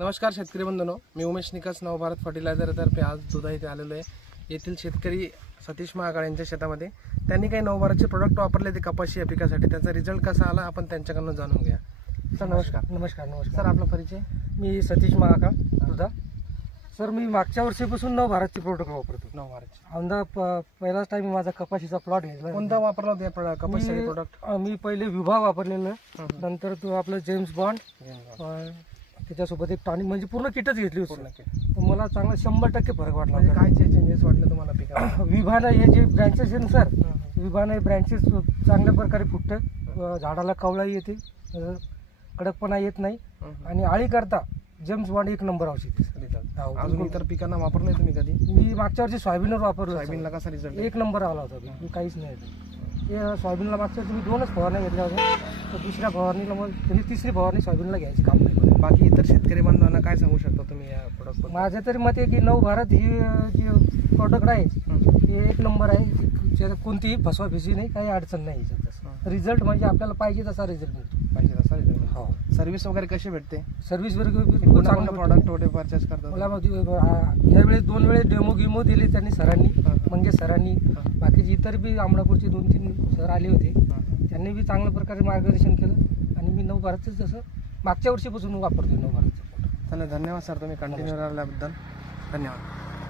नमस्कार शेतकरी बंधूंनो, मी उमेश निकस नवभारत फर्टिलायझरतर्फे आज दुधा इथे आलेलो आहे. येथील शेतकरी सतीश महाकाळ यांच्या शेतामध्ये त्यांनी काही नवभारतचे प्रोडक्ट वापरले ते कपाशी या पिकासाठी. त्याचा रिझल्ट कसा आला आपण त्यांच्याकडून जाणून घ्या. सर नमस्कार. नमस्कार. सर आपला परिचय. मी सतीश महाकाळ दुधा. सर मी मागच्या वर्षीपासून नवभारतचे प्रोडक्ट वापरतो. नवभारतचे औंधा पहिलाच टाइम माझा कपाशीचा प्लॉट घेतला. कोणता वापरला होता कपाशीचे प्रोडक्ट? मी पहिले विभा वापरलेलं, नंतर तो आपलं जेम्स बॉन्ड, त्याच्यासोबत एक टॉनिक, म्हणजे पूर्ण किटच घेतली होती. तर मला चांगला 100% फरक वाटला. म्हणजे काय चेंजेस वाटले तुम्हाला पिकाला? विभानं हे जे ब्रँचेस आहे ना सर, विभानं हे ब्रँचेस चांगल्या प्रकारे फुटतं, झाडाला कवळाही येते, कडकपणा येत नाही, आणि आळी करता जेम्स बॉन्ड एक नंबर औषध. अजून इतर पिकांना वापरले तुम्ही कधी? मी मागच्या वर्षी सोयाबीनवर वापरलं. सोयाबीनला कसा रिझल्ट? एक नंबर आला होता. मी काहीच नाही ते सोयाबीनला मागच्या वर्षी मी 2च फवारण्या घेतल्या होत्या. तर दुसऱ्या फवारणीला मग म्हणजे तिसरी फवारणी सोयाबीनला घ्यायची काम नाही. बाकी इतर शेतकरी बांधवांना काय सांगू शकता तुम्ही या प्रोडक्ट? माझ्या तरी मत आहे की नवभारत ही जी प्रोडक्ट आहे ते एक नंबर आहे. त्याच्यात कोणतीही फसवाफिसी नाही, काही अडचण नाही याच्यात. रिझल्ट म्हणजे आपल्याला पाहिजे तसा रिझल्ट मिळतो. पाहिजे तसा रिझल्ट. हो. सर्व्हिस वगैरे कशी भेटते? सर्व्हिस चांगलं प्रोडक्ट वगैरे परचेस करतात? मला यावेळेस 2 वेळेस डेमो दिले त्यांनी, सरांनी, मंगेश सरांनी. बाकीचे इतर बी अमरापूरचे 2-3 सर आले होते, त्यांनी बी चांगल्या प्रकारे मार्गदर्शन केलं. आणि मी नवभारतच जसं मागच्या वर्षीपासून वापरतो नवभारतचं. धन्यवाद सर, तुम्ही कंटिन्यू राहिल्याबद्दल धन्यवाद.